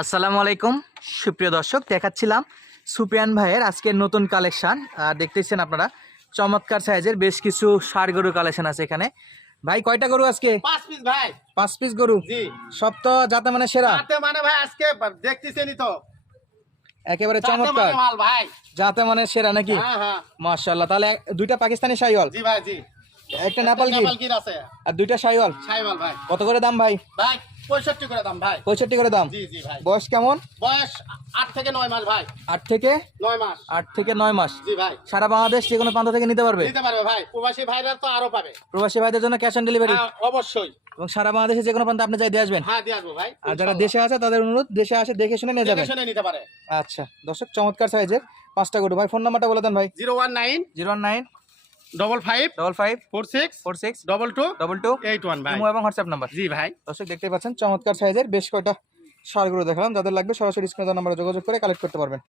আসসালামু আলাইকুম। সুপ্রিয় দর্শক দেখাচ্ছিলাম সুপিয়ান ভাইয়ের আজকের নতুন কালেকশন। দেখতেছেন আপনারা চমৎকার সাইজের বেশ কিছু ষাড় গরু কালেকশন আছে এখানে। ভাই কয়টা গরু আজকে? পাঁচ পিস ভাই। পাঁচ পিস গরু? সব তো যাতে মানে সেরা? মানে ভাই আজকে দেখতেছেনই তো। একেবারে চমৎকার। মানে ভাই। যাতে মানে সেরা নাকি? হ্যাঁ হ্যাঁ। মাশাআল্লাহ তাহলে দুইটা পাকিস্তানি শাইওয়াল? জি ভাই জি। একটা নেপাল আছে। আর দুইটা শাইওয়াল? সাইওয়াল ভাই। কত করে দাম ভাই? ভাই পঁয়ষট্টি করে দাম ভাই। পঁয়ষট্টি করে দাম? জি জি ভাই। বয়স কেমন? বয়স আট থেকে নয় মাস ভাই। আট থেকে? নয় মাস। আট থেকে নয় মাস। জি ভাই। সারা বাংলাদেশ যে কোনো প্রান্ত থেকে নিতে পারবে? ভাই। প্রবাসী ভাইরা তো আরও পাবে। প্রবাসী ভাইদের জন্য ক্যাশ অন ডেলিভারি অবশ্যই। এবং সারা বাংলাদেশে যে কোনো প্রান্তে আপনি যাই দিয়ে আসবেন? হ্যাঁ দিয়ে আসব ভাই। আর যারা দেশে আছে তাদের অনুরোধ দেশে আসে দেখে শুনে নিয়ে যাবেন। শুনে নিতে পারে। আচ্ছা দর্শক চমৎকার সাইজের পাঁচটা গরু। ভাই ফোন নাম্বারটা বলে দেন ভাই। Zero one nine zero one nine double five double five four six four six double two double two eight one ভাই এবং হোয়াটসঅ্যাপ নাম্বার জি ভাই। দর্শক দেখতে পাচ্ছেন চমৎকার সাইজের বেশ কয়টা সারগুলো দেখলাম। যাদের লাগবে সরাসরি স্ক্রিনে নাম্বারে যোগাযোগ করে কালেক্ট করতে পারবেন।